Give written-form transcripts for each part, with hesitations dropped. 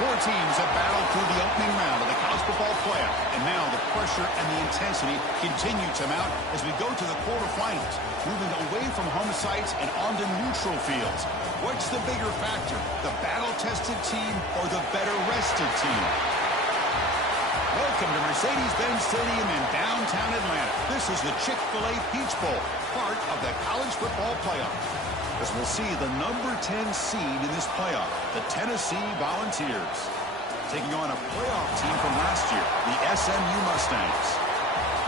Four teams have battled through the opening round of the college football playoff, and now the pressure and the intensity continue to mount as we go to the quarterfinals, moving away from home sites and onto neutral fields. What's the bigger factor, the battle-tested team or the better-rested team? Welcome to Mercedes-Benz Stadium in downtown Atlanta. This is the Chick-fil-A Peach Bowl, part of the college football playoff. As we'll see the number 10 seed in this playoff, the Tennessee Volunteers, taking on a playoff team from last year, the SMU Mustangs.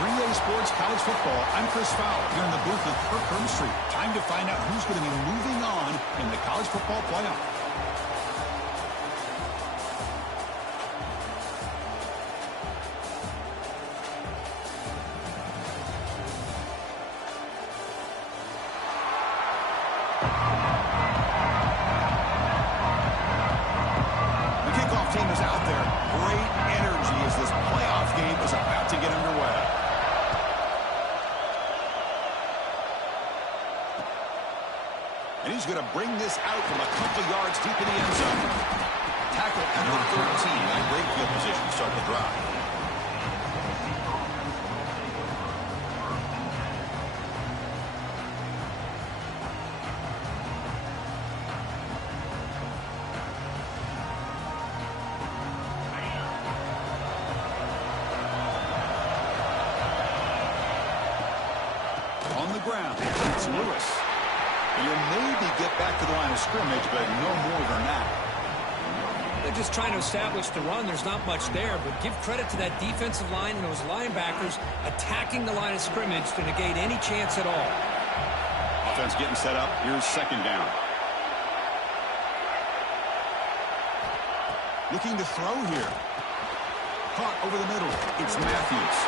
3A Sports College Football, I'm Chris Fowler, here in the booth with Kirk Hermstreet. Time to find out who's going to be moving on in the college football playoff. And he's going to bring this out from a couple yards deep in the end zone. Tackle at the 13. A great field position to start the drive. On the ground, it's Lewis. You'll maybe get back to the line of scrimmage, but no more than that. They're just trying to establish the run. There's not much there, but give credit to that defensive line and those linebackers attacking the line of scrimmage to negate any chance at all. Offense getting set up. Here's second down. Looking to throw here. Caught over the middle. It's Matthews.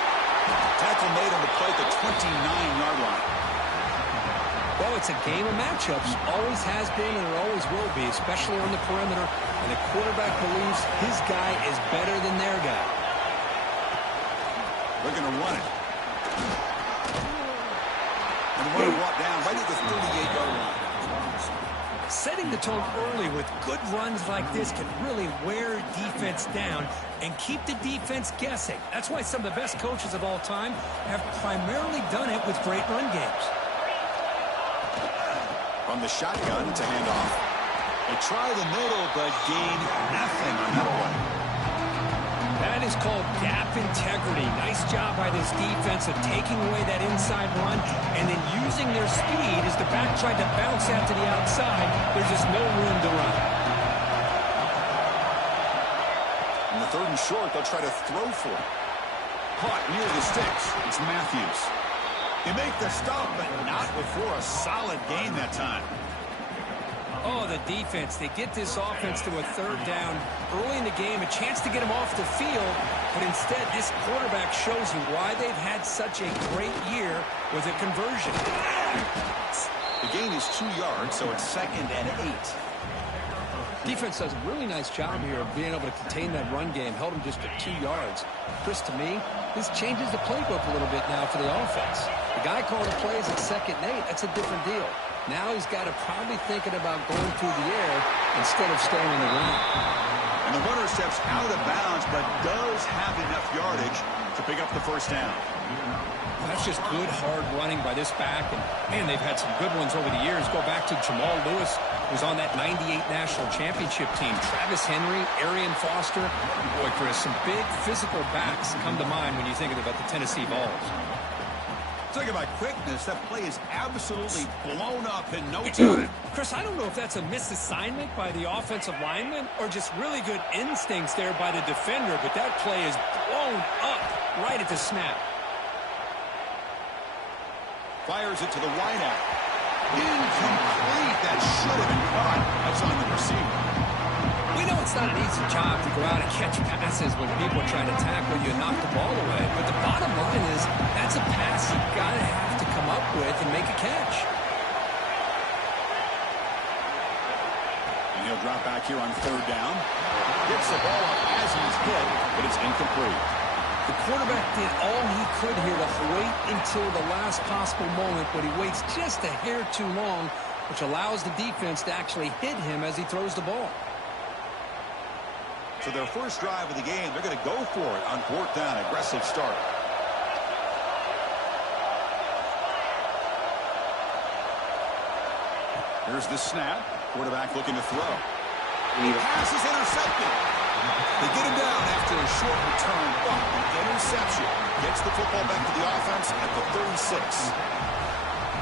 Tackle made on the play at the 29-yard line. Well, it's a game of matchups. Always has been and it always will be, especially on the perimeter. And the quarterback believes his guy is better than their guy. They're going to run it. And the runner brought down right at the 38-yard line. Setting the tone early with good runs like this can really wear defense down and keep the defense guessing. That's why some of the best coaches of all time have primarily done it with great run games. From the shotgun, it's a handoff. They try the middle, but gain nothing on that play. That is called gap integrity. Nice job by this defense of taking away that inside run and then using their speed as the back tried to bounce out to the outside. There's just no room to run. In the third and short, they'll try to throw for it. Caught near the sticks. It's Matthews. They make the stop, but not before a solid gain that time. Oh, the defense. They get this offense to a third down early in the game, a chance to get them off the field, but instead this quarterback shows you why they've had such a great year with a conversion. The gain is 2 yards, so it's 2nd and 8. Defense does a really nice job here of being able to contain that run game, held them just at 2 yards. Chris, to me, this changes the playbook a little bit now for the offense. The guy calling the plays at 2nd and 8, that's a different deal. Now he's got to probably thinking about going through the air instead of staying on the ground. And the runner steps out of bounds, but does have enough yardage to pick up the first down. That's just good, hard running by this back. And, man, they've had some good ones over the years. Go back to Jamal Lewis, who's on that 98 National Championship team. Travis Henry, Arian Foster. Boy, Chris, some big physical backs come to mind when you think about the Tennessee Vols. Talking about quickness, that play is absolutely blown up in no time. Chris, I don't know if that's a misassignment by the offensive lineman or just really good instincts there by the defender, but that play is blown up right at the snap. Fires it to the wideout. Incomplete. That should have been caught. That's on the receiver. We know it's not an easy job to go out and catch passes when people are trying to tackle you and knock the ball away. But the bottom line is that's a pass you've got to have to come up with and make a catch. And he'll drop back here on third down. Gets the ball up as he's hit, but it's incomplete. The quarterback did all he could here to wait until the last possible moment, but he waits just a hair too long, which allows the defense to actually hit him as he throws the ball. So their first drive of the game, they're going to go for it on 4th down. Aggressive start. Here's the snap. Quarterback looking to throw. Pass is intercepted. They get him down after a short return, but interception gets the football back to the offense at the 36.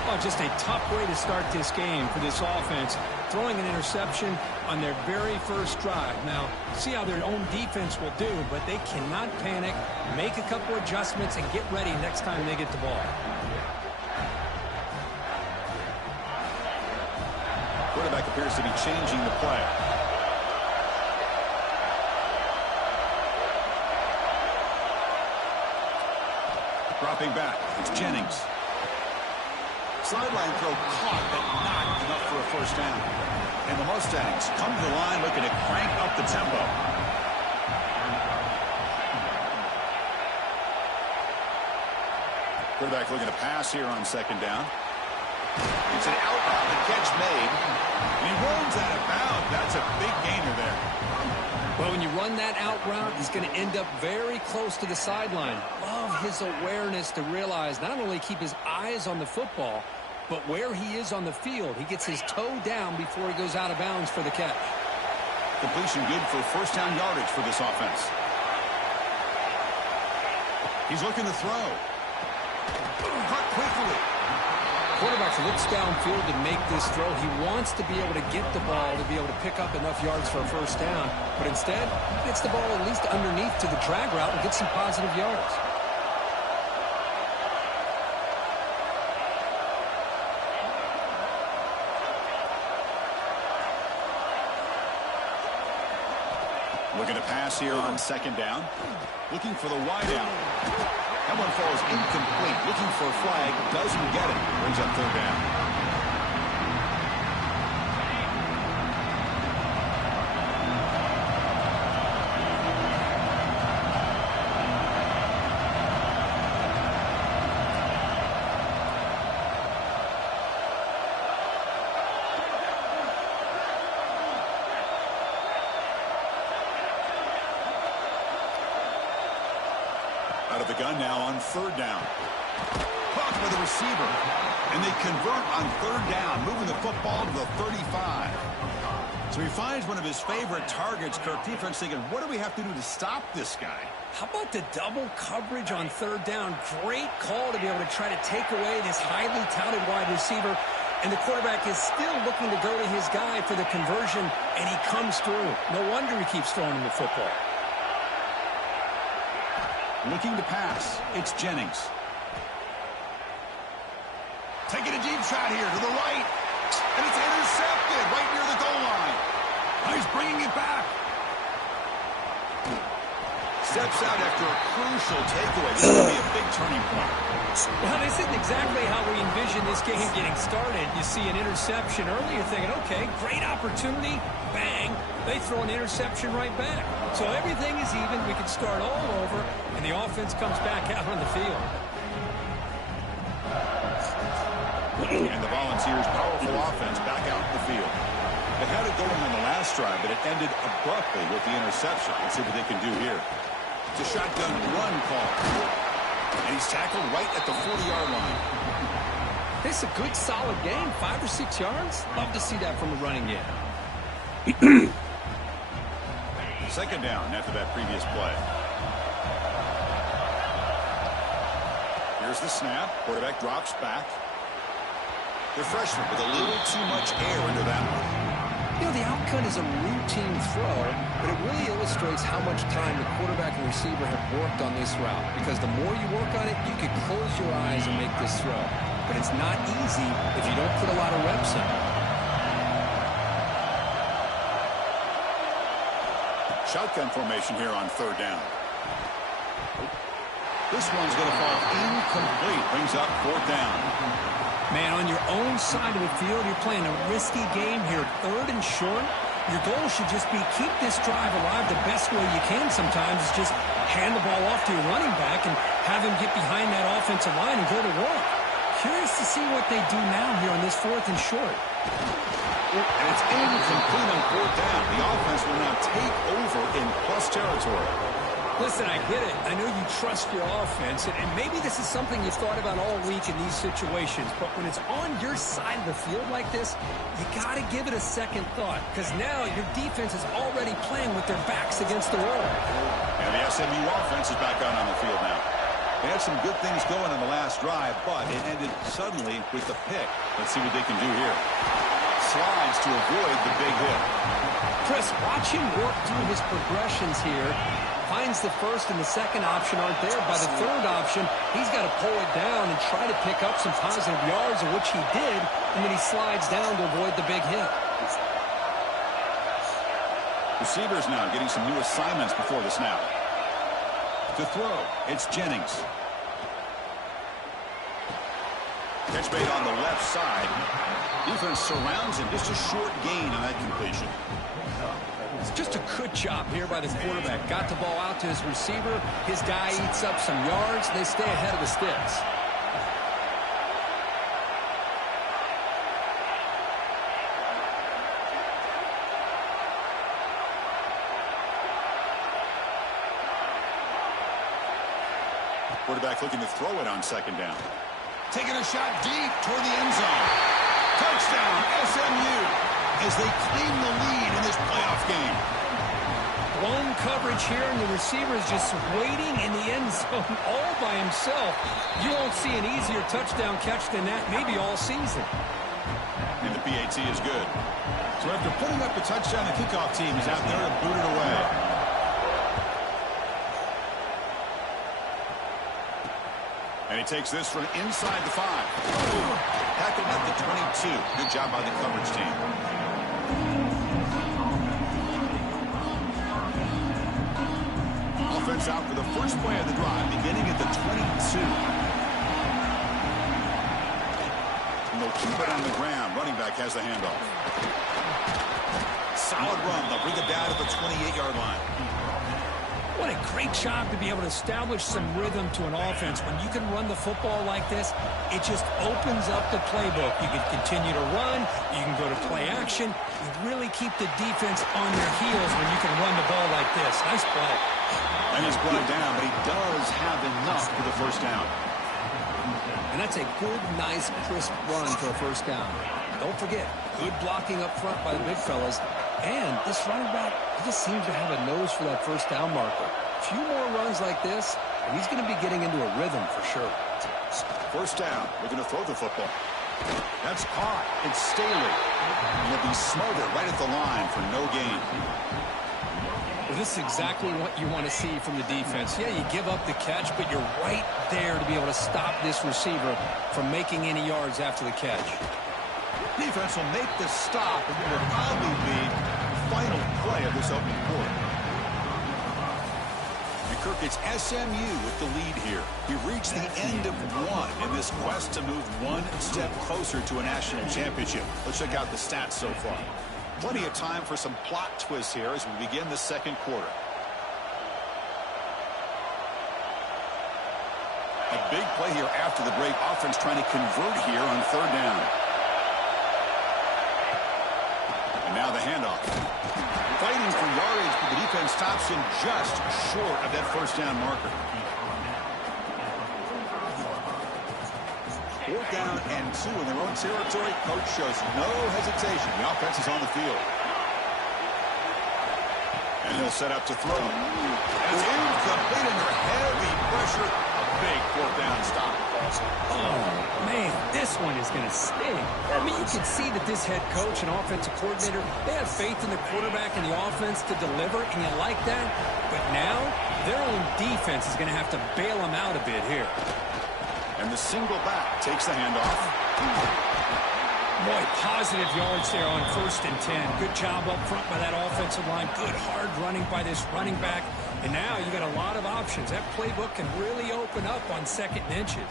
Oh, just a tough way to start this game for this offense. Throwing an interception on their very first drive. Now, see how their own defense will do, but they cannot panic, make a couple adjustments, and get ready next time they get the ball. Quarterback appears to be changing the play. Dropping back, it's Jennings. Sideline throw caught, but not enough for a first down. And the Mustangs come to the line looking to crank up the tempo. Quarterback looking to pass here on 2nd down. It's an out route, the catch made. And he rolls out of bounds. That's a big gainer there. Well, when you run that out route, he's going to end up very close to the sideline. Love his awareness to realize not only keep his eyes on the football, but where he is on the field. He gets his toe down before he goes out of bounds for the catch. Completion good for first down yardage for this offense. He's looking to throw. Cut quickly. Quarterback looks downfield to make this throw. He wants to be able to get the ball to be able to pick up enough yards for a first down. But instead, he gets the ball at least underneath to the drag route and gets some positive yards. Looking to pass here on 2nd down. Looking for the wide out. That one falls incomplete. Looking for a flag. Doesn't get it. Brings up 3rd down. Out of the gun now on 3rd down. Caught by the receiver. And they convert on 3rd down, moving the football to the 35. So he finds one of his favorite targets. Kirk defense thinking, what do we have to do to stop this guy? How about the double coverage on 3rd down? Great call to be able to try to take away this highly touted wide receiver. And the quarterback is still looking to go to his guy for the conversion, and he comes through. No wonder he keeps throwing him the football. Looking to pass. It's Jennings. Taking a deep shot here to the right. And it's intercepted right near the goal line. He's bringing it back. Steps out after a crucial takeaway. This is going to be a big turning point. Well, this isn't exactly how we envision this game getting started. You see an interception early, you're thinking, okay, great opportunity. Bang. They throw an interception right back. So everything is even. We can start all over, and the offense comes back out on the field. And the Volunteers' powerful offense back out in the field. They had it going on the last drive, but it ended abruptly with the interception. Let's see what they can do here. It's a shotgun run call. And he's tackled right at the 40-yard line. It's a good, solid game. 5 or 6 yards. Love to see that from a running game. 2nd down after that previous play. Here's the snap. Quarterback drops back. The freshman with a little too much air into that one. You know, the outcut is a routine throw, but it really illustrates how much time the quarterback and receiver have worked on this route. Because the more you work on it, you can close your eyes and make this throw. But it's not easy if you don't put a lot of reps in. Shotgun formation here on 3rd down. This one's going to fall incomplete. Brings up 4th down. Man, on your own side of the field, you're playing a risky game here. 3rd and short. Your goal should just be keep this drive alive the best way you can sometimes. Is just hand the ball off to your running back and have him get behind that offensive line and go to work. Curious to see what they do now here on this 4th and short. And it's incomplete on fourth down. The offense will now take over in plus territory. Listen, I get it. I know you trust your offense, and maybe this is something you've thought about all week in these situations, but when it's on your side of the field like this, you got to give it a second thought, because now your defense is already playing with their backs against the wall. And the SMU offense is back out on the field now. They had some good things going on the last drive, but it ended suddenly with the pick. Let's see what they can do here. Slides to avoid the big hit. Chris, watch him work through his progressions here. Finds the first and the second option aren't there. By the third option, he's got to pull it down and try to pick up some positive yards, of which he did, and then he slides down to avoid the big hit. Receivers now getting some new assignments before the snap. To throw, it's Jennings. Catch made on the left side. Defense surrounds him. Just a short gain on that completion. It's just a good job here by the quarterback. Got the ball out to his receiver. His guy eats up some yards. They stay ahead of the sticks. Quarterback looking to throw it on second down. Taking a shot deep toward the end zone. Touchdown, SMU, as they claim the lead in this playoff game. Blown coverage here, and the receiver is just waiting in the end zone all by himself. You won't see an easier touchdown catch than that maybe all season. And the PAT is good. So after putting up the touchdown, the kickoff team is out there to boot it away. And he takes this from inside the 5. Tackled at the 22. Good job by the coverage team. Offense out for the first play of the drive, beginning at the 22. And they'll keep it on the ground. Running back has the handoff. Solid run. They'll bring it down to the 28-yard line. What a great job to be able to establish some rhythm to an offense. When you can run the football like this, it just opens up the playbook. You can continue to run. You can go to play action. You really keep the defense on their heels when you can run the ball like this. Nice play. And he's brought down, but he does have enough for the first down. And that's a good, nice, crisp run for a first down. Don't forget, good blocking up front by the big fellas. And this running back, he just seems to have a nose for that first down marker. A few more runs like this, and he's going to be getting into a rhythm for sure. First down. Looking to throw the football. That's caught. It's Staley. And he'll be smothered right at the line for no gain. Well, this is exactly what you want to see from the defense. Yeah, you give up the catch, but you're right there to be able to stop this receiver from making any yards after the catch. Defense will make the stop, and it will probably be the final play of this opening quarter. And Kirk, it's SMU with the lead here. We reached the end of one in this quest to move one step closer to a national championship. Let's check out the stats so far. Plenty of time for some plot twists here as we begin the second quarter. A big play here after the break. Offense trying to convert here on third down. And now the handoff. Fighting for yardage, but the defense stops him just short of that first down marker. Fourth down and 2 in their own territory. Coach shows no hesitation. The offense is on the field. And he'll set up to throw. And it's incomplete under heavy pressure. A big fourth down stop. Oh, man, this one is going to sting. I mean, you can see that this head coach and offensive coordinator, they have faith in the quarterback and the offense to deliver, and you like that. But now, their own defense is going to have to bail them out a bit here. And the single back takes the handoff. Boy, positive yards there on 1st and 10. Good job up front by that offensive line. Good hard running by this running back. And now you got a lot of options. That playbook can really open up on 2nd and inches.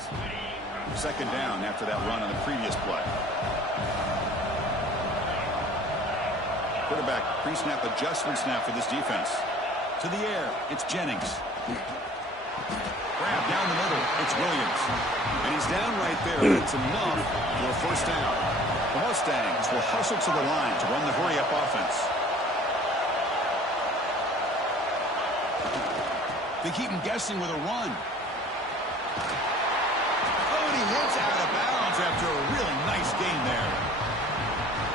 Second down after that run on the previous play. Quarterback pre-snap adjustment snap for this defense. To the air, it's Jennings. Grab down the middle, it's Williams. And he's down right there. It's enough for a first down. Well, most Mustangs will hustle to the line to run the hurry-up offense. They keep him guessing with a run. Oh, and he hits out of bounds after a really nice gain there.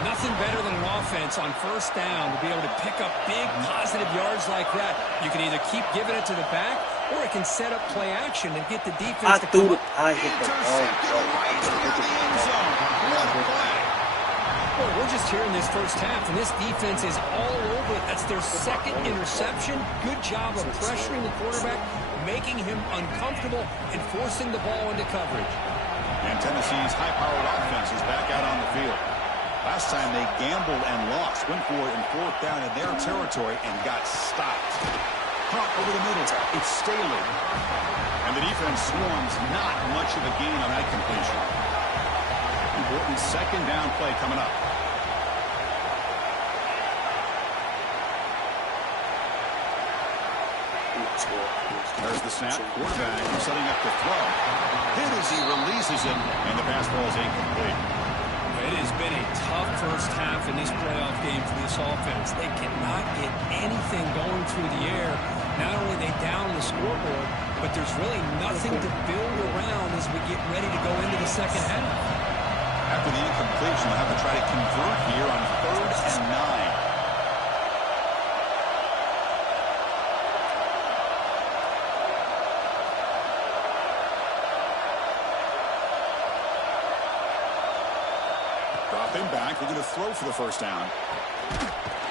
Nothing better than an offense on first down to be able to pick up big positive yards like that. You can either keep giving it to the back, or it can set up play action and get the defense to come up. I hit the ball right near the end zone. What a play. Well, we're just here in this first half, and this defense is all over it. That's their second interception. Good job of pressuring the quarterback, making him uncomfortable, and forcing the ball into coverage. And Tennessee's high-powered offense is back out on the field. Last time they gambled and lost, went for it in fourth down in their territory and got stopped. Pop over the middle. It's Staley. And the defense swarms not much of a gain on that completion. Important second down play coming up. There's the snap. Quarterback setting up the throw. Hit as he releases it, and the pass ball is incomplete. It has been a tough first half in this playoff game for this offense. They cannot get anything going through the air. Not only are they down the scoreboard, but there's really nothing to build around as we get ready to go into the second half. After the incompletion, they'll have to try to convert here on 3rd and 9. Dropping back, we're going to throw for the first down.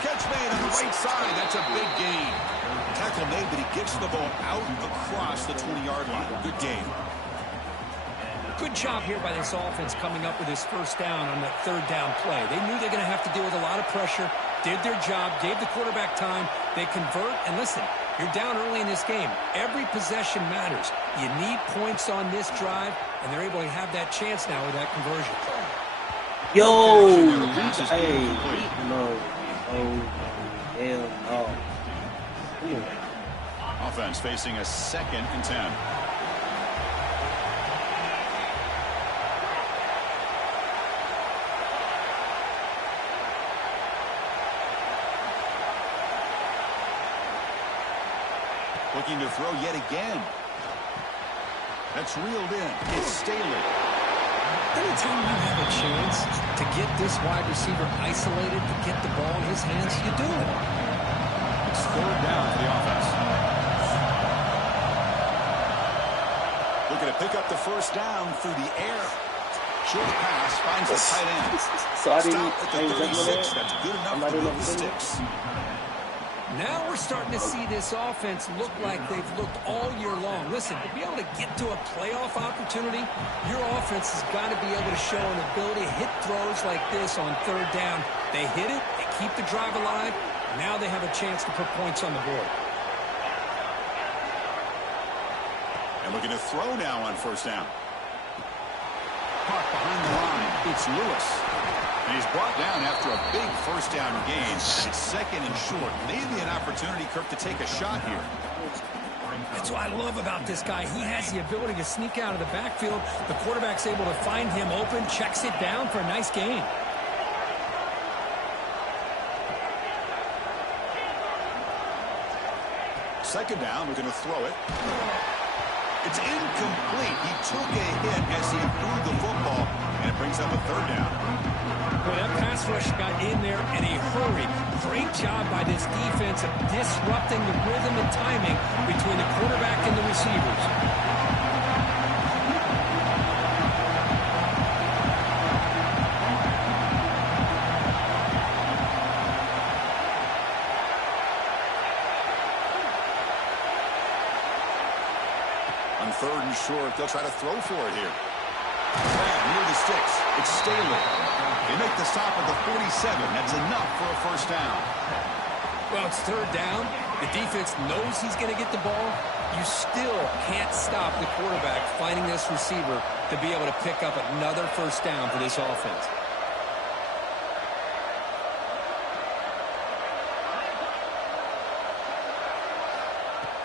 Catch made on the right side. That's a big gain. Tackle made, but he gets the ball out across the 20-yard line. Good game. Good job here by this offense coming up with his first down on that third down play. They knew they're going to have to deal with a lot of pressure, did their job, gave the quarterback time. They convert, and listen, you're down early in this game. Every possession matters. You need points on this drive, and they're able to have that chance now with that conversion. Yo, hey, no, oh, hell no. Offense facing a 2nd and 10. Looking to throw yet again. That's reeled in. It's Staley. Anytime you have a chance to get this wide receiver isolated, to get the ball in his hands, you do it. It's 3rd down for the offense. Looking to pick up the first down through the air. Short pass finds the tight end. Sorry, Stop at the 36. That's good enough to move the sticks. Now we're starting to see this offense look like they've looked all year long. Listen, to be able to get to a playoff opportunity, your offense has got to be able to show an ability to hit throws like this on 3rd down. They hit it, they keep the drive alive. Now they have a chance to put points on the board. And looking to throw now on first down. Caught behind the line. It's Lewis. And he's brought down after a big first down gain. It's 2nd and short. Maybe an opportunity, Kirk, to take a shot here. That's what I love about this guy. He has the ability to sneak out of the backfield. The quarterback's able to find him open, checks it down for a nice gain. Second down, we're going to throw it. It's incomplete. He took a hit as he threw the football, and it brings up a 3rd down. Well, that pass rush got in there in a hurry. Great job by this defense of disrupting the rhythm and timing between the quarterback and the receivers. On 3rd and short, they'll try to throw for it here. Near the sticks, it's Staley. They make the stop at the 47. That's enough for a first down. Well, it's 3rd down. The defense knows he's going to get the ball. You still can't stop the quarterback finding this receiver to be able to pick up another first down for this offense.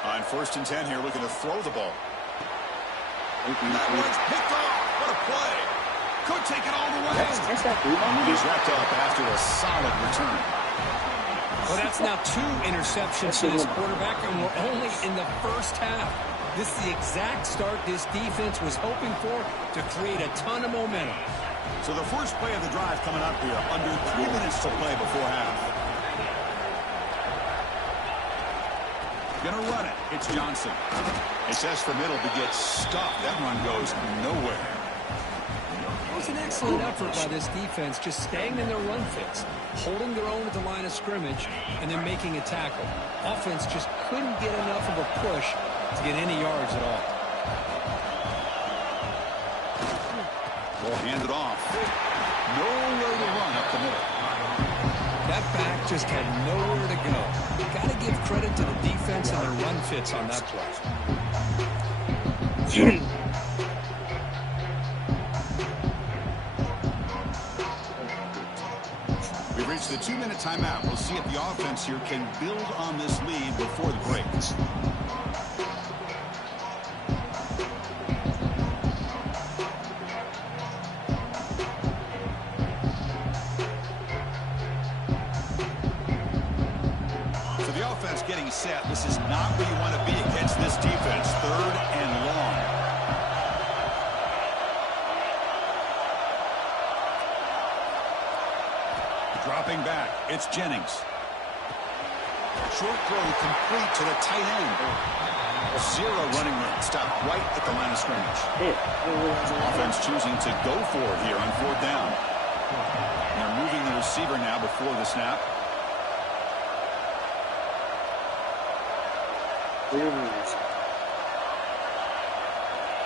On 1st and 10 here, looking to throw the ball. That one's picked off. What a play. Could take it all the way. That's that dude. He's wrapped up after a solid return. Well, that's now 2 interceptions for this quarterback, and we're only in the first half. This is the exact start this defense was hoping for to create a ton of momentum. So the first play of the drive coming up here. Under 3 minutes to play before half. Gonna run it. It's Johnson. It's S the middle to get stuffed. That run goes nowhere. It was an excellent effort by this defense, just staying in their run fits, holding their own at the line of scrimmage, and then making a tackle. Offense just couldn't get enough of a push to get any yards at all. Ball handed off. Nowhere to run up the middle. That back just had nowhere to go. Got to give credit to the defense and their run fits on that play. We've reached the 2-minute timeout. We'll see if the offense here can build on this lead before the break. Getting set. This is not where you want to be against this defense. 3rd and long. Dropping back. It's Jennings. Short throw complete to the tight end. 0 running room. Stopped right at the line of scrimmage. Offense choosing to go for it here on 4th down. They're moving the receiver now before the snap.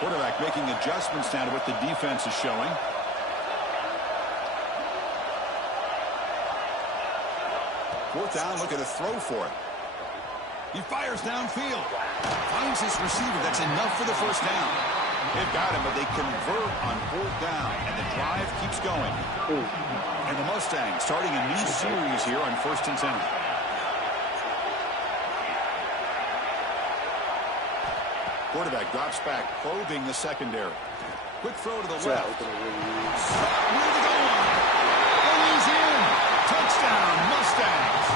Quarterback making adjustments now to what the defense is showing. Fourth down, looking to throw for it. He fires downfield. Finds his receiver. That's enough for the first down. They've got him, but they convert on 4th down, and the drive keeps going. And the Mustangs starting a new series here on 1st and 10. Quarterback drops back, probing the secondary. Quick throw to the left. Near the goal line. And he's in. Touchdown, Mustangs.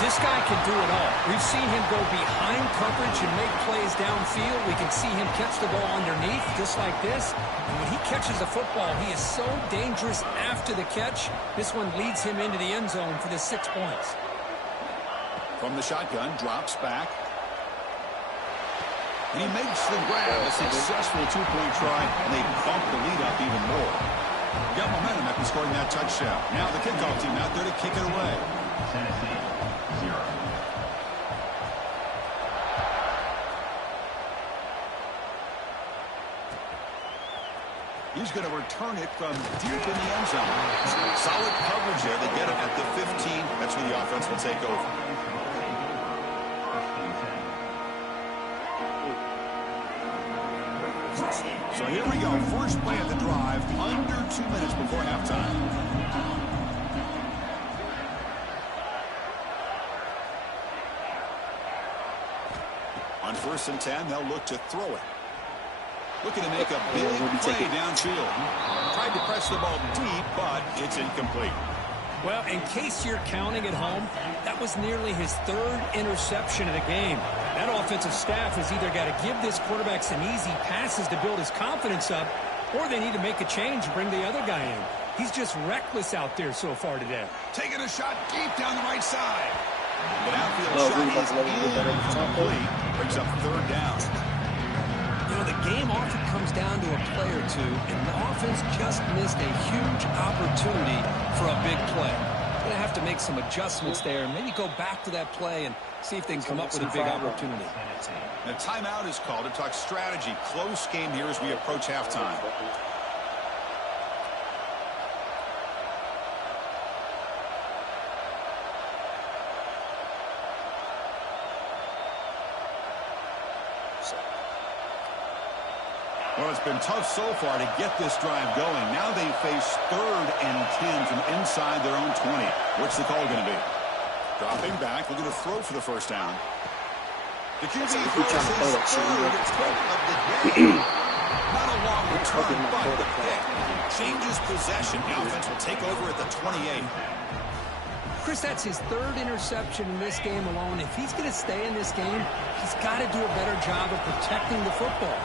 This guy can do it all. We've seen him go behind coverage and make plays downfield. We can see him catch the ball underneath, just like this. And when he catches the football, he is so dangerous after the catch. This one leads him into the end zone for the 6 points. From the shotgun, drops back. And he makes the grab, a successful 2-point try, and they bump the lead up even more. Got momentum after scoring that touchdown. Now the kickoff team out there to kick it away. Tennessee, 0. He's going to return it from deep in the end zone. Solid coverage there. They get it at the 15. That's where the offense will take over. So here we go. First play of the drive. Under 2 minutes before halftime. On 1st and 10, they'll look to throw it. Looking to make a big play downfield. Tried to press the ball deep, but it's incomplete. Well, in case you're counting at home, that was nearly his 3rd interception of the game. That offensive staff has either got to give this quarterback some easy passes to build his confidence up, or they need to make a change and bring the other guy in. He's just reckless out there so far today. Taking a shot deep down the right side. The downfield shot is incomplete. Brings up 3rd down. You know, the game often comes down to a play or two, and the offense just missed a huge opportunity for a big play. They're going to have to make some adjustments there and maybe go back to that play and see if they can come up with a big opportunity. The timeout is called to talk strategy. Close game here as we approach halftime. Well, it's been tough so far to get this drive going. Now they face 3rd and 10 from inside their own 20. What's the call going to be? Dropping back, looking to throw for the first down. The QB throws his 3rd pick of the day. Not a long return, but the pick changes possession. The offense will take over at the 28. Chris, that's his third interception in this game alone. If he's going to stay in this game, he's got to do a better job of protecting the football.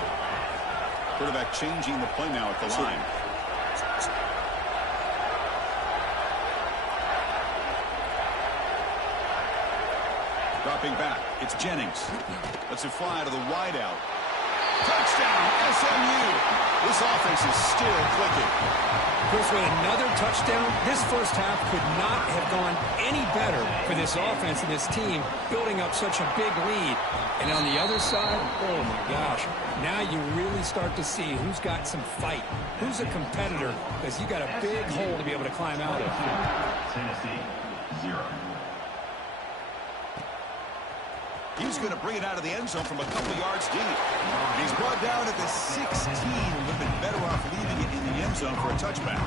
Quarterback changing the play now at the line. Dropping back, it's Jennings. Lets it fly to the wideout. Touchdown, SMU. This offense is still clicking. Chris, with another touchdown, this first half could not have gone any better for this offense and this team, building up such a big lead. And on the other side, oh my gosh, now you really start to see who's got some fight, who's a competitor, because you got a big hole to be able to climb out of. Tennessee, 0. He's going to bring it out of the end zone from a couple yards deep. And he's brought down at the 16. Would have been better off leaving it in the end zone for a touchback.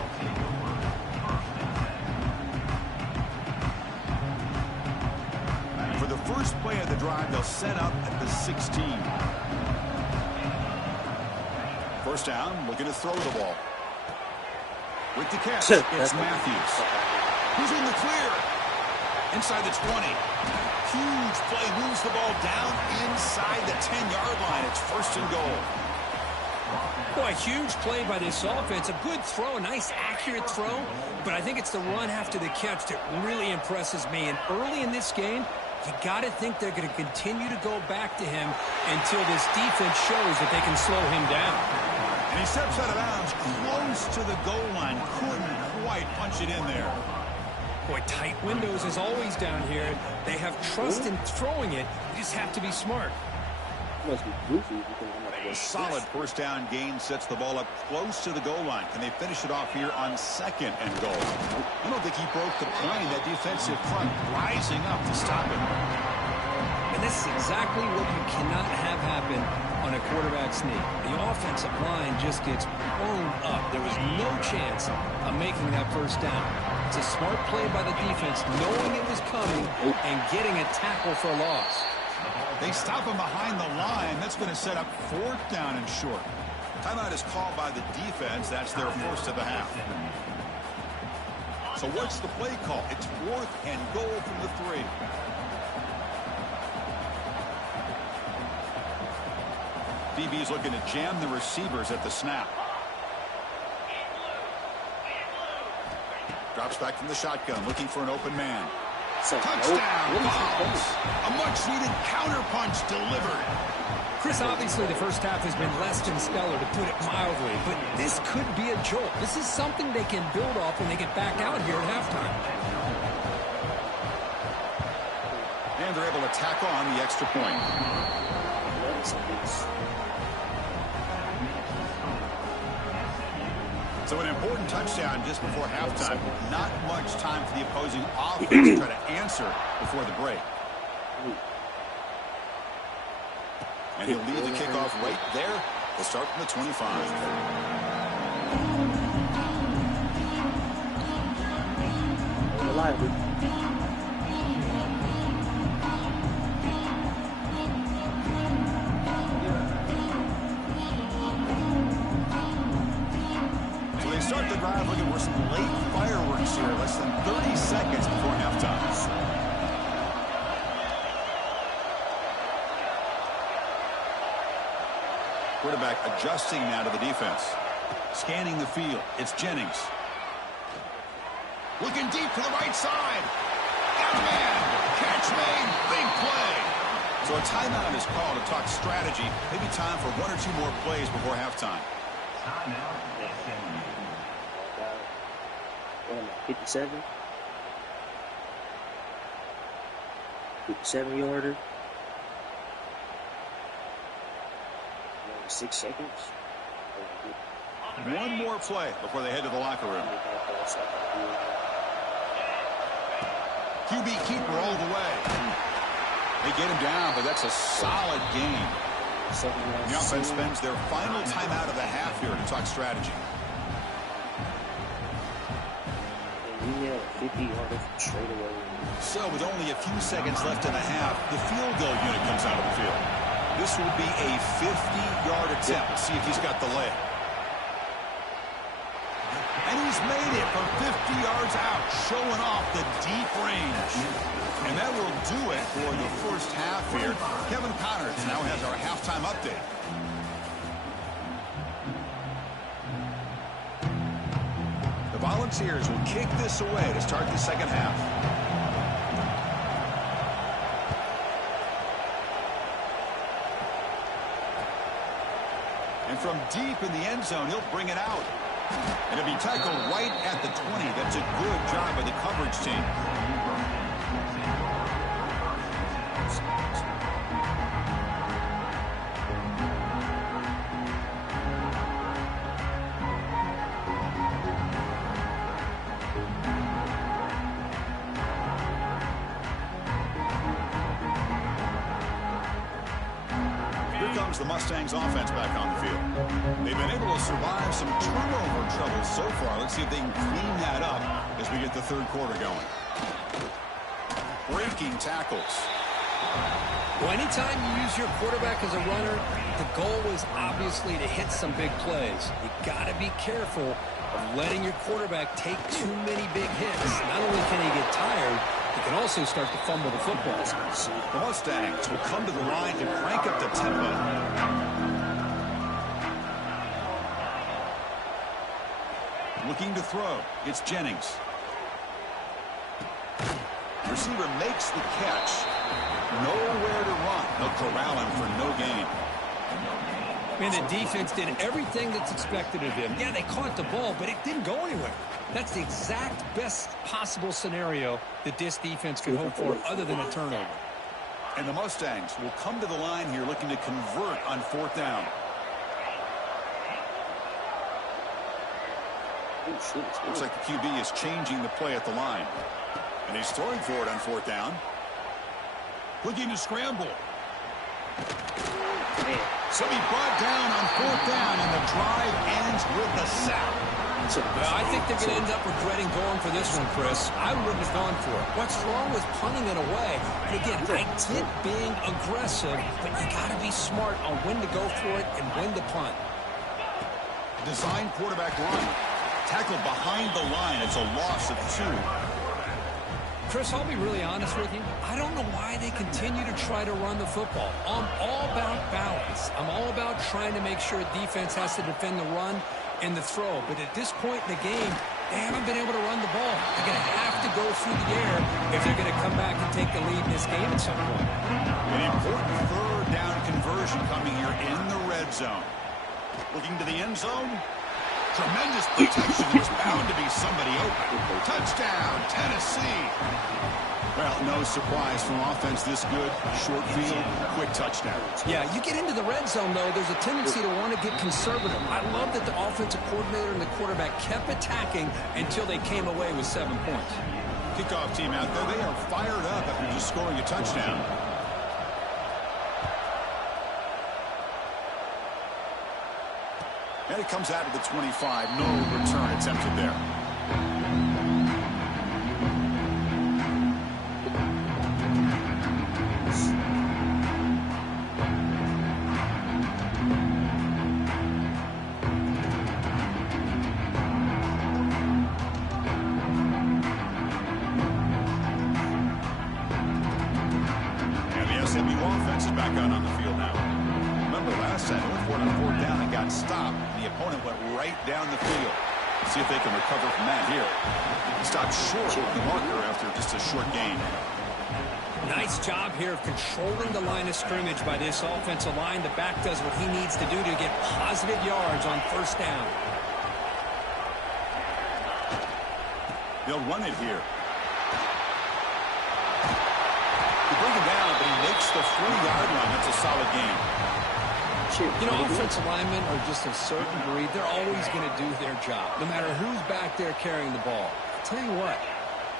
For the first play of the drive, they'll set up at the 16. First down, looking to throw the ball. With the catch, it's Matthews. Who's in the clear? Inside the 20. Huge play, moves the ball down inside the 10-yard line. It's first and goal. Boy, huge play by this offense. A good throw, a nice accurate throw. But I think it's the run after the catch that really impresses me. And early in this game, you got to think they're going to continue to go back to him until this defense shows that they can slow him down. And he steps out of bounds close to the goal line. Couldn't quite punch it in there. Boy, tight windows as always down here. They have trust in throwing it. You just have to be smart. Must be goofy. A solid first down gain sets the ball up close to the goal line. Can they finish it off here on second and goal? I don't think he broke the plane. That defensive front rising up to stop him. And this is exactly what you cannot have happen on a quarterback sneak. The offensive line just gets blown up. There was no chance of making that first down. It's a smart play by the defense, knowing it was coming and getting a tackle for a loss. They stop him behind the line. That's going to set up fourth down and short. Timeout is called by the defense. That's their first of the half. So what's the play call? It's fourth and goal from the 3. DB's looking to jam the receivers at the snap. Drops back from the shotgun, looking for an open man. Touchdown, Balls. A much-needed counterpunch delivered. Chris, obviously the first half has been less than stellar, to put it mildly, but this could be a jolt. This is something they can build off when they get back out here at halftime. And they're able to tack on the extra point. So an important touchdown just before halftime. Not much time for the opposing offense to try to answer before the break. And he'll lead the kickoff right there. They'll start from the 25. Reliable. Start the drive looking for some late fireworks here. Less than 30 seconds before halftime. Quarterback adjusting now to the defense. Scanning the field. It's Jennings. Looking deep to the right side. Got a man. Catch made. Big play. So a timeout is called to talk strategy. Maybe time for 1 or 2 more plays before halftime. Timeout, SMU. 57. 57-yarder. 6 seconds. One more play before they head to the locker room. QB keeper all the way. They get him down, but that's a solid game. The offense spends their final timeout of the half here to talk strategy. 50-yarder straight away. So with only a few seconds left in the half, the field goal unit comes out of the field. This will be a 50-yard attempt. See if he's got the leg. And he's made it from 50 yards out, showing off the deep range. And that will do it for the first half here. Kevin Connors now has our halftime update. The Volunteers will kick this away to start the second half. And from deep in the end zone, he'll bring it out. And it'll be tackled right at the 20. That's a good job by the coverage team. The Mustangs offense back on the field. They've been able to survive some turnover trouble so far. Let's see if they can clean that up as we get the third quarter going. Breaking tackles. Well, anytime you use your quarterback as a runner, the goal is obviously to hit some big plays. You got to be careful of letting your quarterback take too many big hits. Not only can he get tired, he can also start to fumble the football. The Mustangs will come to the line to crank up the tempo. Looking to throw. It's Jennings. Receiver makes the catch. Nowhere to run. They'll corral him for no gain. And the defense did everything that's expected of them. Yeah, they caught the ball, but it didn't go anywhere. That's the exact best possible scenario that this defense could hope for other than a turnover. And the Mustangs will come to the line here looking to convert on fourth down. Looks like the QB is changing the play at the line. And he's throwing for it on fourth down. Looking to scramble. So he brought down on fourth down, and the drive ends with a sack. Well, I think they're going to end up regretting going for this one, Chris. I wouldn't have gone for it. What's wrong with punting it away? And again, I get being aggressive, but you got to be smart on when to go for it and when to punt. Design quarterback run. Tackled behind the line. It's a loss of 2. Chris, I'll be really honest with you. I don't know why they continue to try to run the football. I'm all about balance. I'm all about trying to make sure defense has to defend the run and the throw. But at this point in the game, they haven't been able to run the ball. They're going to have to go through the air if they're going to come back and take the lead in this game at some point. An important third down conversion coming here in the red zone. Looking to the end zone. Tremendous protection. There's bound to be somebody open. Touchdown, Tennessee. Well, no surprise from offense this good. Short field, quick touchdown. Yeah, you get into the red zone, though, there's a tendency to want to get conservative. I love that the offensive coordinator and the quarterback kept attacking until they came away with 7 points. Kickoff team out there, they are fired up after just scoring a touchdown. And it comes out of the 25. No return attempted there. And the SMU offense is back out on the field now. Remember last time, they went for it on fourth down and got stopped. The opponent went right down the field. See if they can recover from that here. Stopped short of the marker after just a short gain. Nice job here of controlling the line of scrimmage by this offensive line. The back does what he needs to do to get positive yards on first down. They'll run it here. They bring him down, but he makes the 40-yard line. That's a solid game. You know, offensive linemen are just a certain breed. They're always going to do their job, no matter who's back there carrying the ball. I'll tell you what,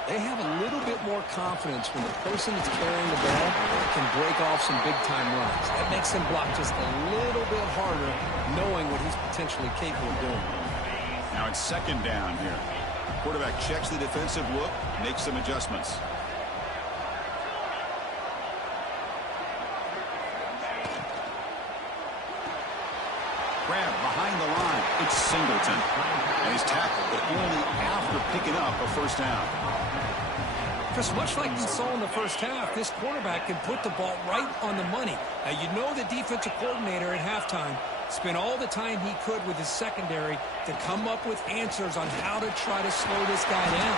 they have a little bit more confidence when the person that's carrying the ball can break off some big-time runs. That makes them block just a little bit harder, knowing what he's potentially capable of doing. Now it's second down here. Quarterback checks the defensive look, makes some adjustments. grab behind the line. It's Singleton. And he's tackled, but only after picking up a first down. Chris, much like we saw in the first half, this quarterback can put the ball right on the money. Now, you know the defensive coordinator at halftime spent all the time he could with his secondary to come up with answers on how to try to slow this guy down.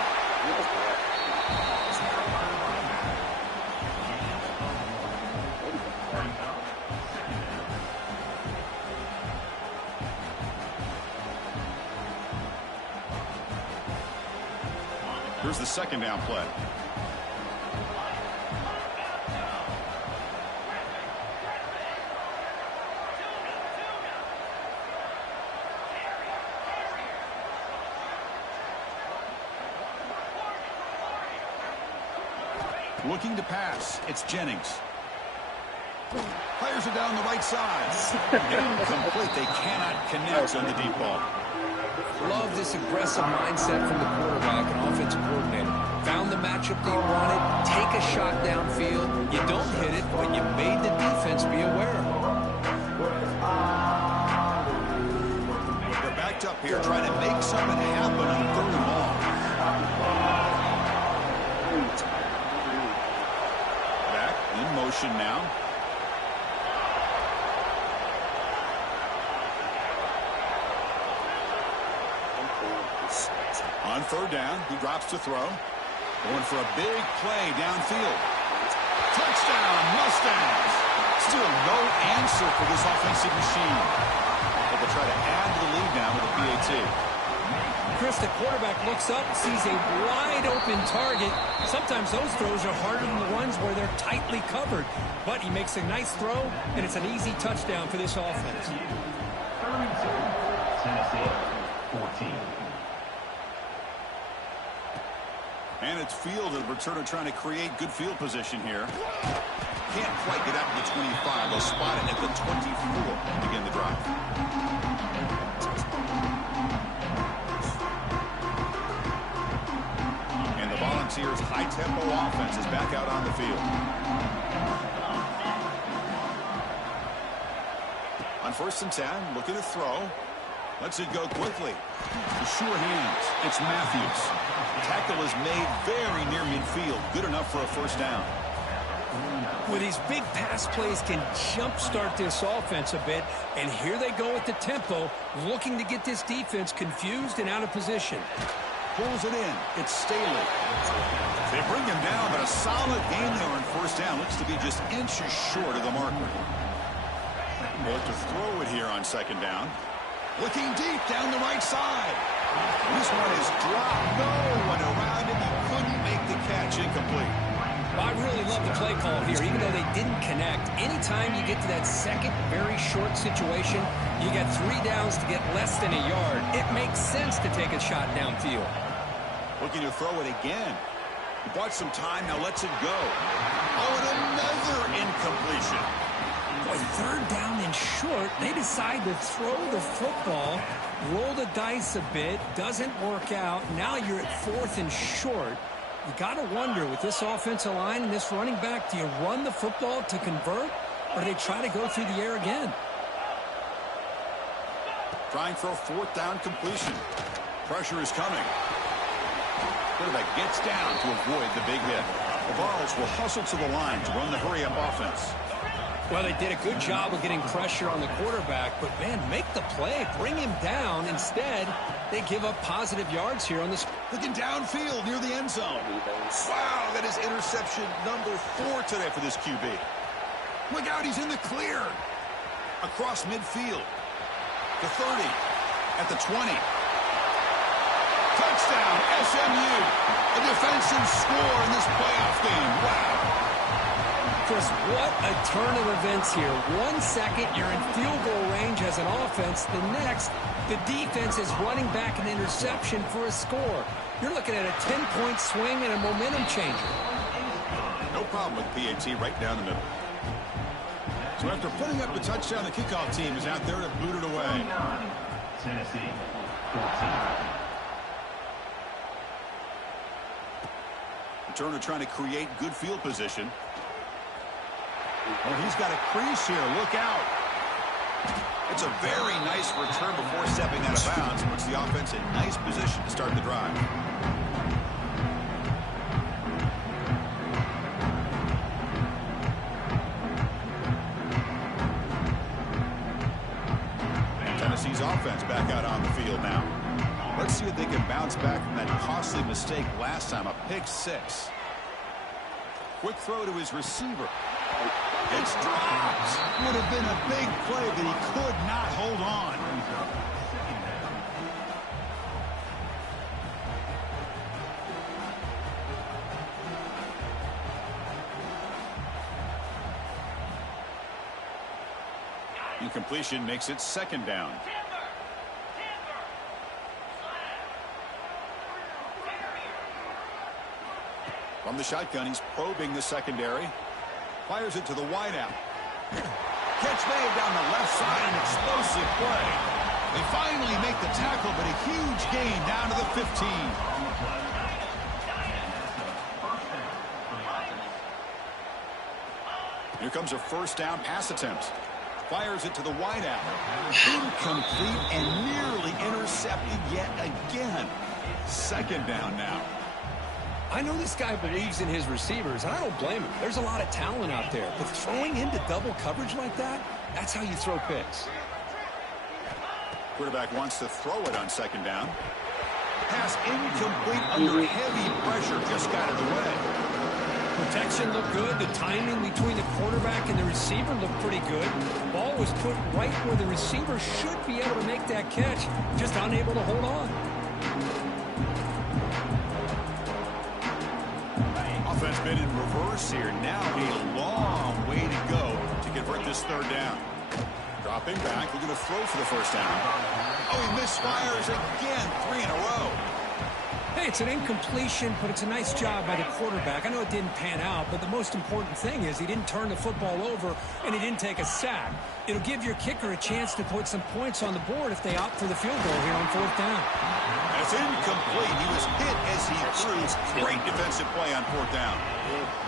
Here's the second down play. Looking to pass. It's Jennings. Fires it down the right side. Incomplete. They cannot connect on the deep ball. Love this aggressive mindset from the quarterback and offensive coordinator. Found the matchup that you wanted. Take a shot downfield. You don't hit it, but you made the defense be aware. They're backed up here trying to make something happen on 3rd and long. Back in motion now. On 3rd down, he drops to throw. Going for a big play downfield. Touchdown, Mustangs. Still no answer for this offensive machine. But they'll try to add to the lead now with a PAT. Chris, the quarterback looks up, sees a wide-open target. Sometimes those throws are harder than the ones where they're tightly covered. But he makes a nice throw, and it's an easy touchdown for this offense. Tennessee, 14. And it's Field, the returner, trying to create good field position here. Can't quite get out to the 25. They'll spot it at the 24 to begin the drive. And the Volunteers' high-tempo offense is back out on the field. On 1st and 10, looking to throw. Lets it go quickly. The sure hands. It's Matthews. Tackle is made very near midfield. Good enough for a first down. Well, these big pass plays can jumpstart this offense a bit, and here they go at the tempo, looking to get this defense confused and out of position. Pulls it in. It's Staley. They bring him down, but a solid game there on 1st down. Looks to be just inches short of the marker. They'll have to throw it here on 2nd down. Looking deep down the right side. This one is dropped. No one around him. He couldn't make the catch. Incomplete. I really love the play call here, even though they didn't connect. Anytime you get to that second very short situation, you get 3 downs to get less than a yard. It makes sense to take a shot downfield. Looking to throw it again. He bought some time. Now lets it go. Oh, and another incompletion. Boy, 3rd down and short, they decide to throw the football, roll the dice a bit, doesn't work out. Now you're at 4th and short. You got to wonder, with this offensive line and this running back, do you run the football to convert, or do they try to go through the air again? Trying for a 4th down completion. Pressure is coming. Quarterback gets down to avoid the big hit. The Vols will hustle to the line to run the hurry-up offense. Well, they did a good job of getting pressure on the quarterback, but, man, make the play, bring him down. Instead, they give up positive yards here on this. Looking downfield near the end zone. Wow, that is interception number 4 today for this QB. Look out, he's in the clear. Across midfield. The 30. At the 20. Touchdown, SMU. A defensive score in this playoff game. Wow. Chris, what a turn of events here. 1 second, you're in field goal range as an offense. The next, the defense is running back an interception for a score. You're looking at a 10-point swing and a momentum changer. No problem with PAT right down the middle. So after putting up the touchdown, the kickoff team is out there to boot it away. Tennessee, 14. Turner trying to create good field position. Oh, he's got a crease here. Look out. It's a very nice return before stepping out of bounds. Puts the offense in nice position to start the drive. Tennessee's offense back out on the field now. Let's see if they can bounce back from that costly mistake last time, a pick six. Quick throw to his receiver. It's dropped. Would have been a big play, but he could not hold on. Incompletion makes it second down. From the shotgun, he's probing the secondary. Fires it to the wideout. Catch made down the left side, an explosive play. They finally make the tackle, but a huge gain down to the 15. Here comes a first down pass attempt. Fires it to the wideout. Incomplete and nearly intercepted yet again. Second down now. I know this guy believes in his receivers, and I don't blame him. There's a lot of talent out there, but throwing into double coverage like that, that's how you throw picks. Quarterback wants to throw it on second down. Pass incomplete under heavy pressure, just got it away. Protection looked good. The timing between the quarterback and the receiver looked pretty good. The ball was put right where the receiver should be able to make that catch, just unable to hold on. Offense been in reverse here. Now a long way to go to convert this third down. Dropping back, looking to throw for the first down. Oh, he misfires again, 3 in a row. Hey, it's an incompletion, but it's a nice job by the quarterback. I know it didn't pan out, but the most important thing is he didn't turn the football over and he didn't take a sack. It'll give your kicker a chance to put some points on the board if they opt for the field goal here on fourth down. It's incomplete. He was hit as he threw. Great defensive play on fourth down.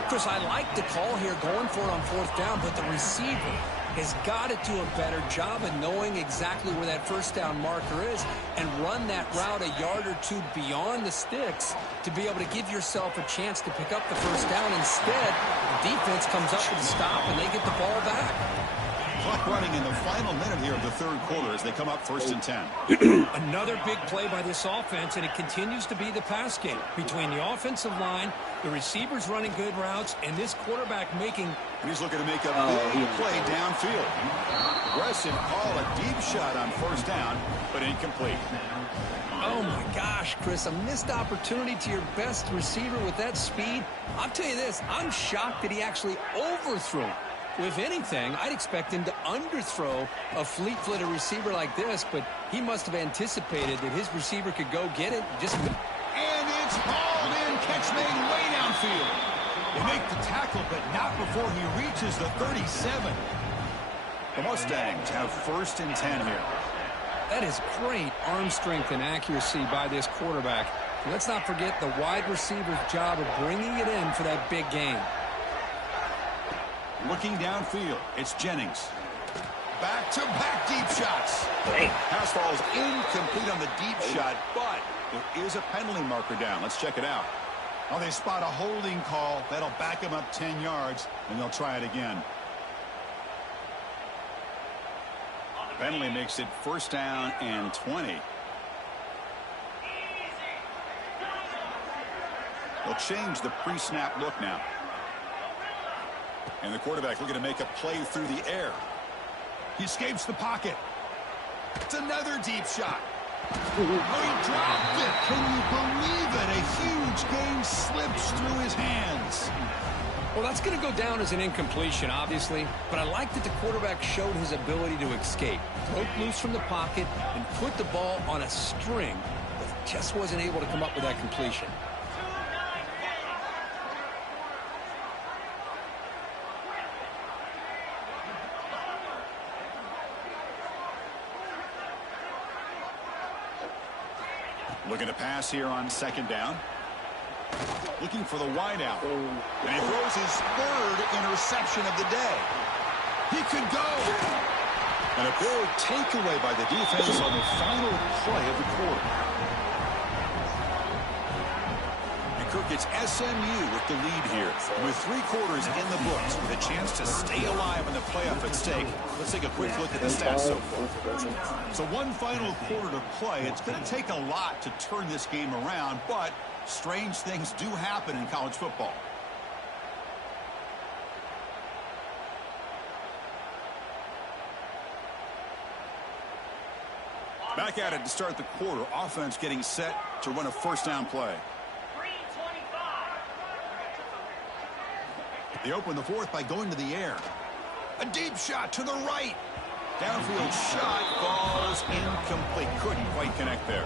Chris, I like the call here going for it on fourth down, but the receiver has got to do a better job of knowing exactly where that first down marker is and run that route a yard or two beyond the sticks to be able to give yourself a chance to pick up the first down. Instead, the defense comes up with a stop and they get the ball back. Clock running in the final minute here of the third quarter as they come up 1st and 10. Another big play by this offense, and it continues to be the pass game between the offensive line, the receivers running good routes, and this quarterback making... He's looking to make a big play downfield. Aggressive call, a deep shot on first down, but incomplete. Oh, my gosh, Chris, a missed opportunity to your best receiver with that speed. I'll tell you this, I'm shocked that he actually overthrew. If anything, I'd expect him to underthrow a fleet-footed receiver like this, but he must have anticipated that his receiver could go get it. And it's hauled in, catch made way downfield. They make the tackle, but not before he reaches the 37. The Mustangs have 1st and 10 here. That is great arm strength and accuracy by this quarterback. And let's not forget the wide receiver's job of bringing it in for that big game. Looking downfield, it's Jennings. Back-to-back deep shots. Pass falls incomplete on the deep shot, but there is a penalty marker down. Let's check it out. Oh, they spot a holding call. That'll back him up 10 yards, and they'll try it again. Penalty makes it 1st down and 20. They'll change the pre-snap look now. And the quarterback looking to make a play through the air. He escapes the pocket. It's another deep shot. Oh, he dropped it. Can you believe it? A huge gain slips through his hands. Well, that's going to go down as an incompletion, obviously, but I like that the quarterback showed his ability to escape, broke loose from the pocket, and put the ball on a string, but just wasn't able to come up with that completion. Looking to pass here on 2nd down. Looking for the wideout. And he throws his 3rd interception of the day. He could go. And a big takeaway by the defense on the final play of the quarter. And Kirk, it's SMU with the lead here. With 3 quarters in the books, with a chance to stay alive in the playoff at stake. Let's take a quick look at the stats so far. So one final quarter to play. It's going to take a lot to turn this game around, but strange things do happen in college football. Back at it to start the quarter. Offense getting set to run a first down play. They open the fourth by going to the air. A deep shot to the right. Downfield shot falls incomplete. Couldn't quite connect there.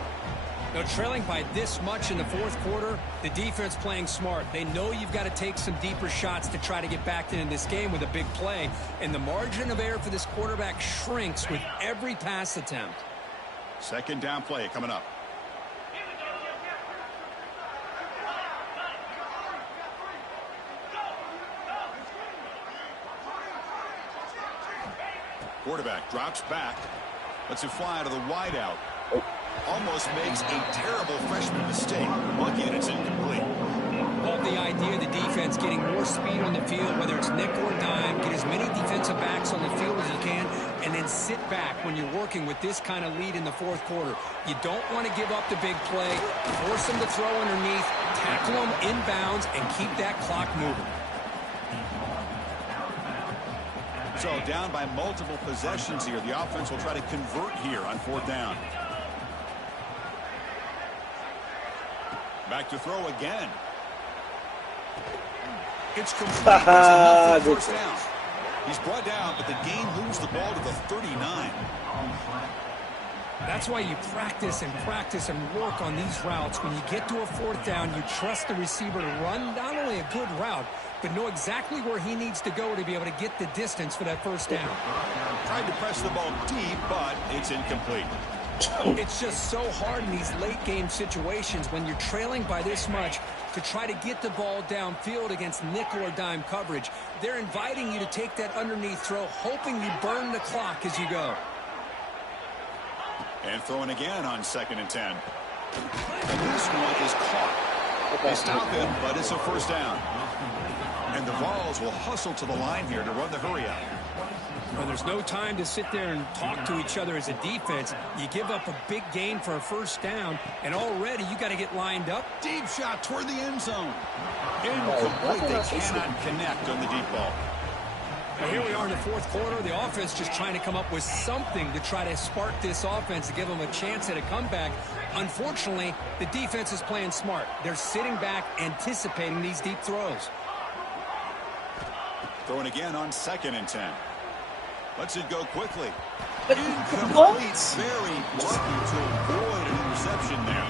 Now, trailing by this much in the fourth quarter, the defense playing smart. They know you've got to take some deeper shots to try to get back in this game with a big play. And the margin of error for this quarterback shrinks with every pass attempt. Second down play coming up. Quarterback drops back. Lets it fly to the wideout. Almost makes a terrible freshman mistake. Lucky that it's incomplete. Love the idea of the defense getting more speed on the field, whether it's nickel or dime. Get as many defensive backs on the field as you can, and then sit back when you're working with this kind of lead in the fourth quarter. You don't want to give up the big play. Force them to throw underneath, tackle them inbounds, and keep that clock moving. So down by multiple possessions here. The offense will try to convert here on fourth down. Back to throw again. It's complete. That's enough for first down. He's brought down, but the game moves the ball to the 39. That's why you practice and work on these routes. When you get to a fourth down, you trust the receiver to run not only a good route, but know exactly where he needs to go to be able to get the distance for that first down. Tried to press the ball deep, but it's incomplete. It's just so hard in these late game situations when you're trailing by this much to try to get the ball downfield against nickel or dime coverage. They're inviting you to take that underneath throw, hoping you burn the clock as you go. And throwing again on 2nd and 10. And this one is caught. They stop him, but it's a first down. And the Vols will hustle to the line here to run the hurry out. Well, there's no time to sit there and talk to each other as a defense. You give up a big gain for a first down, and already you got to get lined up. Deep shot toward the end zone. Incomplete. They cannot connect on the deep ball. Well, here we are in the fourth quarter. The offense just trying to come up with something to try to spark this offense to give them a chance at a comeback. Unfortunately, the defense is playing smart. They're sitting back, anticipating these deep throws. Throwing again on 2nd and 10. Lets it go quickly. Incomplete. Very lucky to avoid an interception there.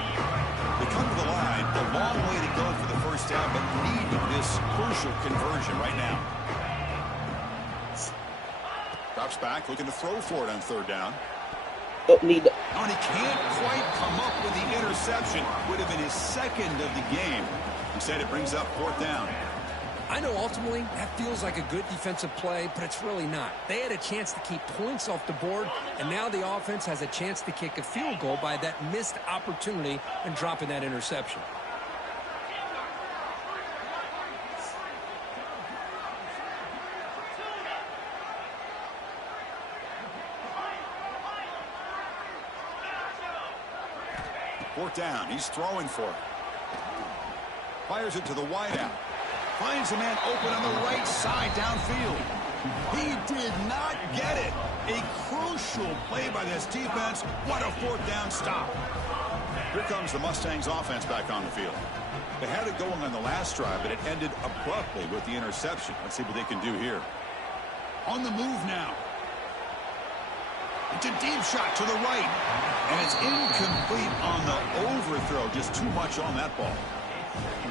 They come to the line. A long way to go for the first down, but needing this crucial conversion right now. Drops back, looking to throw for it on 3rd down. Don't need it. Oh, and he can't quite come up with the interception. Would have been his 2nd of the game. Instead, it brings up 4th down. I know ultimately that feels like a good defensive play, but it's really not. They had a chance to keep points off the board, and now the offense has a chance to kick a field goal by that missed opportunity and dropping that interception. Fourth down. He's throwing for it. Fires it to the wideout. Finds a man open on the right side downfield. He did not get it. A crucial play by this defense. What a 4th down stop. Here comes the Mustangs offense back on the field. They had it going on the last drive, but it ended abruptly with the interception. Let's see what they can do here. On the move now. It's a deep shot to the right. And it's incomplete on the overthrow. Just too much on that ball.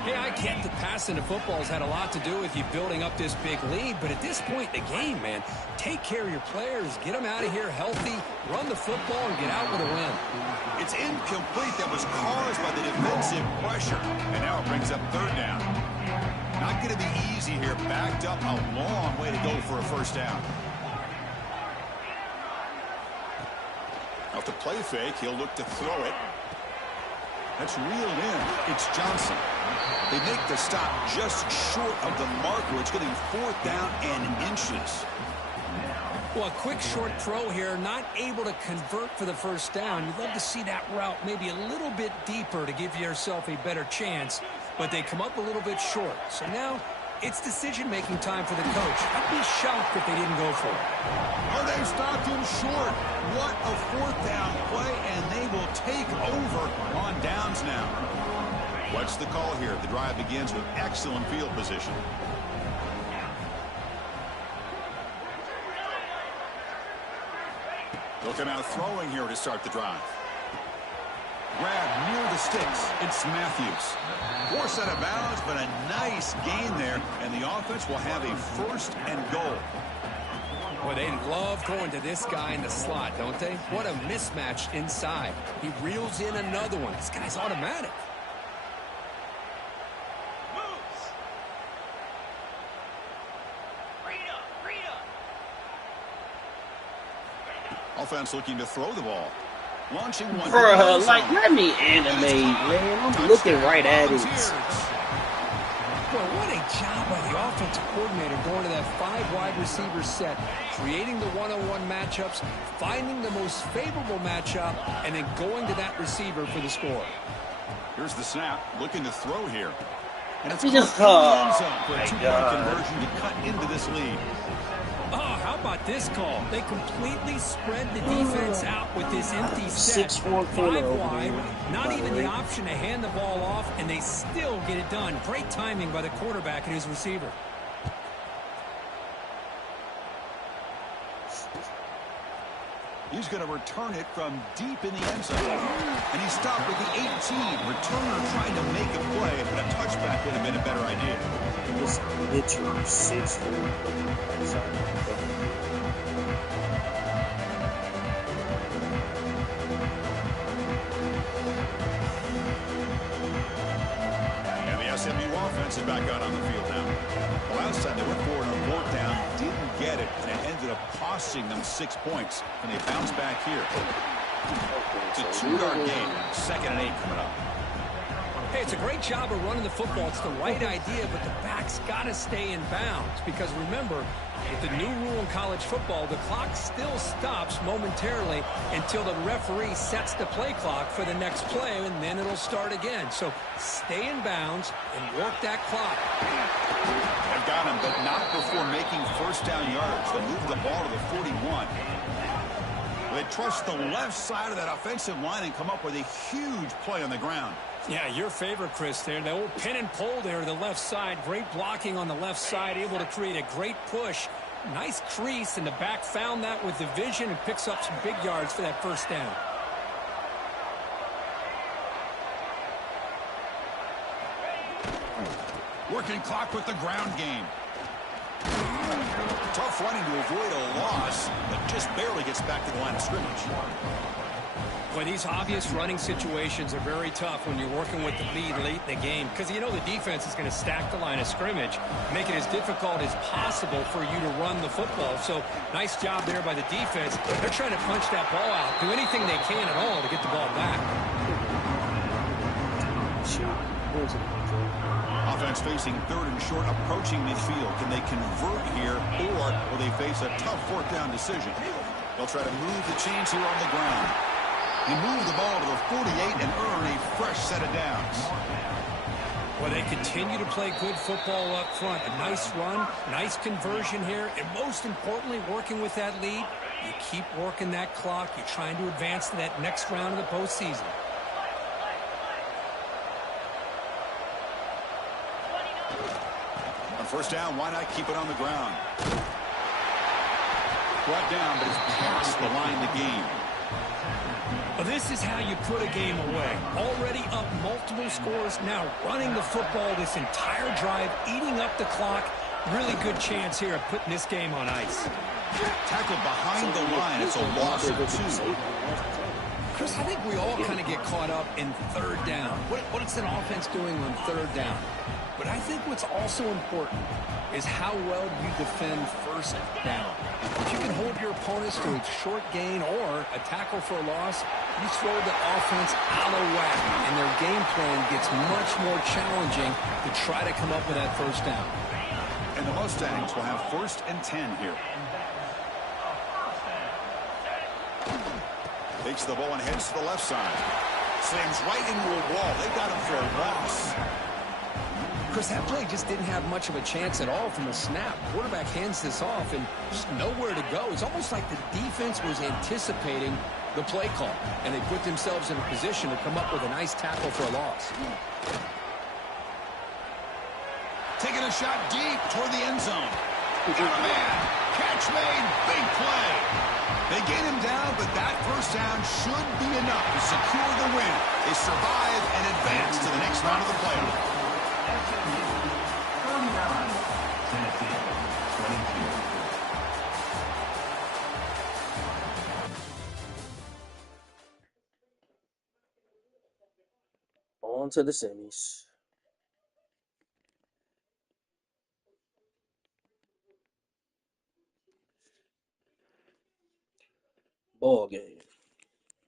Hey, I get the passing to football has had a lot to do with you building up this big lead, but at this point in the game, man, take care of your players, get them out of here healthy, run the football, and get out with a win. It's incomplete. That was caused by the defensive pressure, and now it brings up 3rd down. Not going to be easy here. Backed up a long way to go for a first down. Off the play fake, he'll look to throw it. That's reeled in. It's Johnson. They make the stop just short of the marker. It's getting 4th down and inches. Well, a quick short throw here, not able to convert for the first down. You'd love to see that route maybe a little bit deeper to give yourself a better chance, but they come up a little bit short. So now it's decision-making time for the coach. I'd be shocked if they didn't go for it. Oh, they stopped him short. What a 4th down play, and they will take over on downs now. What's the call here? The drive begins with excellent field position. They'll come out throwing here to start the drive. Grab near the sticks. It's Matthews. Forced out of bounds, but a nice gain there, and the offense will have a 1st and goal. Boy, they love going to this guy in the slot, don't they? What a mismatch inside. He reels in another one. This guy's automatic. Offense looking to throw the ball. Launching one. Bruh, like, let me animate, man. I'm looking right at it. Boy, what a job by the offensive coordinator going to that 5 wide receiver set, creating the one-on-one matchups, finding the most favorable matchup, and then going to that receiver for the score. Here's the snap. Looking to throw here. And it's just for a 2-point conversion to cut into this lead. Oh, how about this call? They completely spread the defense out with this empty set. 6-4 5 wide, not even the option to hand the ball off, and they still get it done. Great timing by the quarterback and his receiver. He's going to return it from deep in the end zone. And he stopped with the 18. Returner trying to make a play, but a touchback would have been a better idea. It's literally 6-4. And the SMU offense is back out on the field now. The last time they went for it on 4th down, didn't get it, and it ended up costing them 6 points. And they bounce back here. It's a 2-yard gain. 2nd and 8 coming up. Hey, it's a great job of running the football. It's the right idea, but the back's got to stay in bounds. Because remember, with the new rule in college football, the clock still stops momentarily until the referee sets the play clock for the next play, and then it'll start again. So stay in bounds and work that clock. They've got him, but not before making 1st down yards. They move the ball to the 41. They trust the left side of that offensive line and come up with a huge play on the ground. Yeah, your favorite, Chris, there. The old pin and pull there to the left side. Great blocking on the left side, able to create a great push. Nice crease, and the back found that with the vision and picks up some big yards for that 1st down. Working clock with the ground game. Tough running to avoid a loss, but just barely gets back to the line of scrimmage. Well, these obvious running situations are very tough when you're working with the lead late in the game, because you know the defense is going to stack the line of scrimmage, make it as difficult as possible for you to run the football. So nice job there by the defense. They're trying to punch that ball out, do anything they can at all to get the ball back. Offense facing 3rd and short, approaching midfield. Can they convert here, or will they face a tough 4th down decision? They'll try to move the chains here on the ground. He moved the ball to the 48 and earn a fresh set of downs. Well, they continue to play good football up front. A nice run, nice conversion here, and most importantly, working with that lead, you keep working that clock. You're trying to advance to that next round of the postseason. On 1st down, why not keep it on the ground? Brought down, but it's past the line of the game. Well, this is how you put a game away. Already up multiple scores, now running the football this entire drive, eating up the clock. Really good chance here of putting this game on ice. Tackled behind the line. It's a loss of 2. Chris, I think we all kind of get caught up in third down. What is an offense doing on third down? But I think what's also important is how well you defend first down. If you can hold your opponents to a short gain or a tackle for a loss, you throw the offense out of whack, and their game plan gets much more challenging to try to come up with that first down. And the Mustangs will have 1st and 10 here. Takes the ball and heads to the left side. Slams right into a wall. They got him for a loss. Chris, that play just didn't have much of a chance at all from the snap. Quarterback hands this off and just nowhere to go. It's almost like the defense was anticipating the play call, and they put themselves in a position to come up with a nice tackle for a loss. Taking a shot deep toward the end zone. Got a man. Catch made. Big play. They get him down, but that first down should be enough to secure the win. They survive and advance to the next round of the playoff. Tennessee 22. On to the semis. Ball game.